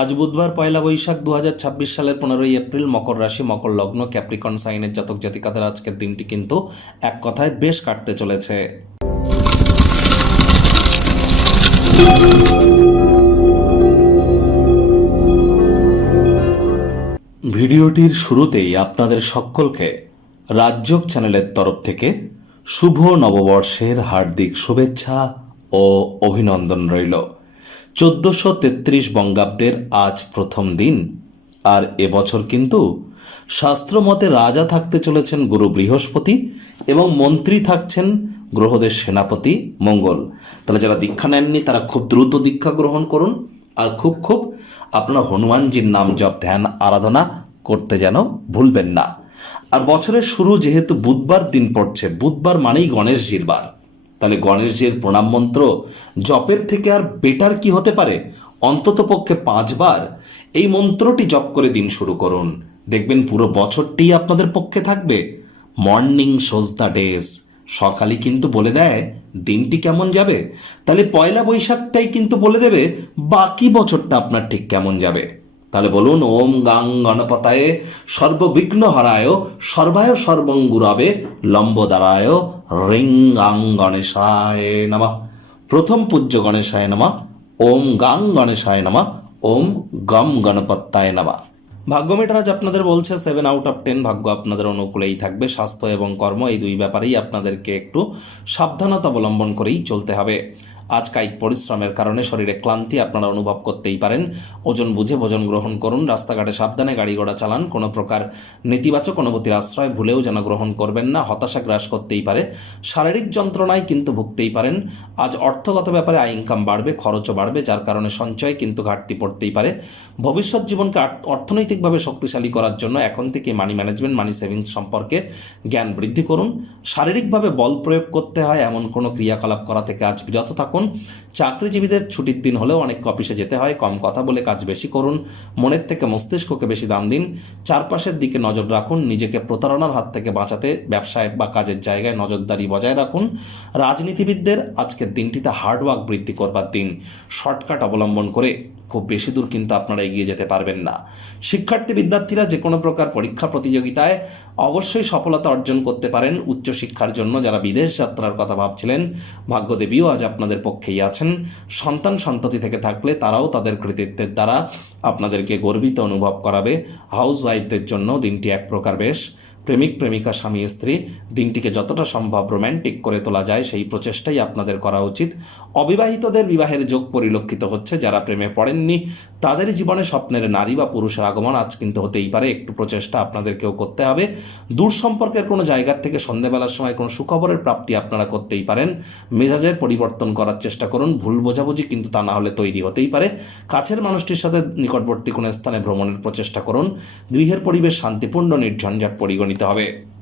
আজ বুধবার পয়লা বৈশাখ 2026 সালের 15ই এপ্রিল। মকর রাশি, মকর লগ্ন, ক্যাপ্রিকন সাইনের জাতক জাতিকাদের আজকের দিনটি কিন্তু এক কথায় বেশ কাটতে চলেছে। ভিডিওটির শুরুতেই আপনাদের সকলকে রাজযোগ চ্যানেলের তরফ থেকে শুভ নববর্ষের হার্দিক শুভেচ্ছা ও অভিনন্দন রইল। 1433 বঙ্গাব্দের আজ প্রথম দিন, আর এবছর কিন্তু শাস্ত্রমতে রাজা থাকতে চলেছেন গুরু বৃহস্পতি এবং মন্ত্রী থাকছেন গ্রহদের সেনাপতি মঙ্গল। তাহলে যারা দীক্ষা নেননি তারা খুব দ্রুত দীক্ষা গ্রহণ করুন, আর খুব আপনারা হনুমানজির নাম জপ ধ্যান আরাধনা করতে যেন ভুলবেন না। আর বছরের শুরু যেহেতু বুধবার দিন পড়ছে, বুধবার মানেই গণেশজির বার, তাহলে গণেশজির প্রণাম মন্ত্র জপের থেকে আর বেটার কি হতে পারে? অন্তত পক্ষে 5 বার এই মন্ত্রটি জপ করে দিন শুরু করুন, দেখবেন পুরো বছরটি আপনাদের পক্ষে থাকবে। মর্নিং শোজ দ্য ডেজ, সকালে কিন্তু বলে দেয় দিনটি কেমন যাবে। তাহলে পয়লা বৈশাখটাই কিন্তু বলে দেবে বাকি বছরটা আপনার ঠিক কেমন যাবে। তাহলে বলুন, ওম গাং গণপতায়ে সর্ববিঘ্ন হরায় সর্বায় সর্বঙ্গুরাবে লম্বদারায় রিং গাং গণেশায় নমঃ। প্রথম পূজ্য গণেশায় নমঃ। ওম গাং গণেশায় নমঃ। ওম গম গণপত্যায় নমঃ। ভাগ্য মিটার আজ আপনাদের বলছে 7 আউট অফ 10, ভাগ্য আপনাদের অনুকূলেই থাকবে। স্বাস্থ্য এবং কর্ম এই দুই ব্যাপারেই আপনাদেরকে একটু সাবধানতা অবলম্বন করেই চলতে হবে। আজ কায়িক পরিশ্রমের কারণে শরীরে ক্লান্তি আপনারা অনুভব করতেই পারেন। ওজন বুঝে ভোজন গ্রহণ করুন। রাস্তাঘাটে সাবধানে গাড়ি ঘোড়া চালান। কোনো প্রকার নেতিবাচক অনুভূতির আশ্রয় ভুলেও যেন গ্রহণ করবেন না, হতাশা গ্রাস করতেই পারে। শারীরিক যন্ত্রণায় কিন্তু ভুগতেই পারেন। আজ অর্থগত ব্যাপারে আয় ইনকাম বাড়বে, খরচও বাড়বে, যার কারণে সঞ্চয় কিন্তু ঘাটতি পড়তেই পারে। ভবিষ্যৎ জীবনকে অর্থনৈতিকভাবে শক্তিশালী করার জন্য এখন থেকে মানি ম্যানেজমেন্ট, মানি সেভিংস সম্পর্কে জ্ঞান বৃদ্ধি করুন। শারীরিকভাবে বল প্রয়োগ করতে হয় এমন কোনো ক্রিয়াকলাপ করা থেকে আজ বিরত থাকুন। চাকরিজীবীদের ছুটির দিন হলেও অনেক অফিসে যেতে হয়, কম কথা বলে কাজ বেশি করুন। মনের থেকে মস্তিষ্ককে বেশি দাম দিন। চারপাশের দিকে নজর রাখুন। নিজেকে প্রতারণার হাত থেকে বাঁচাতে ব্যবসায় বা কাজের জায়গায় নজরদারি বজায় রাখুন। রাজনীতিবিদদের আজকের দিনটিতে হার্ডওয়ার্ক বৃদ্ধি করবার দিন। শর্টকাট অবলম্বন করে খুব বেশি দূর কিন্তু আপনারা এগিয়ে যেতে পারবেন না। শিক্ষার্থী বিদ্যার্থীরা যে কোনো প্রকার পরীক্ষা প্রতিযোগিতায় অবশ্যই সফলতা অর্জন করতে পারেন। উচ্চশিক্ষার জন্য যারা বিদেশ যাত্রার কথা ভাবছিলেন, ভাগ্যদেবীও আজ আপনাদের পক্ষেই আছেন। সন্তান সন্ততি থেকে থাকলে তারাও তাদের কৃতিত্বের দ্বারা আপনাদেরকে গর্বিত অনুভব করাবে। হাউস ওয়াইফদের জন্য দিনটি এক প্রকার বেশ। প্রেমিক প্রেমিকা স্বামী স্ত্রী দিনটিকে যতটা সম্ভব রোম্যান্টিক করে তোলা যায় সেই প্রচেষ্টাই আপনাদের করা উচিত। অবিবাহিতদের বিবাহের যোগ পরিলক্ষিত হচ্ছে। যারা প্রেমে পড়েননি তাদের জীবনে স্বপ্নের নারী বা পুরুষের আগমন আজ কিন্তু হতেই পারে। একটু প্রচেষ্টা আপনাদেরকেও করতে হবে। দূর সম্পর্কের কোনো জায়গার থেকে সন্ধ্যেবেলার সময় কোনো সুখবরের প্রাপ্তি আপনারা করতেই পারেন। মেজাজের পরিবর্তন করার চেষ্টা করুন। ভুল বোঝাবুঝি কিন্তু তা না হলে তৈরি হতেই পারে। কাছের মানুষটির সাথে নিকটবর্তী কোনো স্থানে ভ্রমণের প্রচেষ্টা করুন। গৃহের পরিবেশ শান্তিপূর্ণ, নির্ঝঞ্ঝাট পরিগণিত হবে।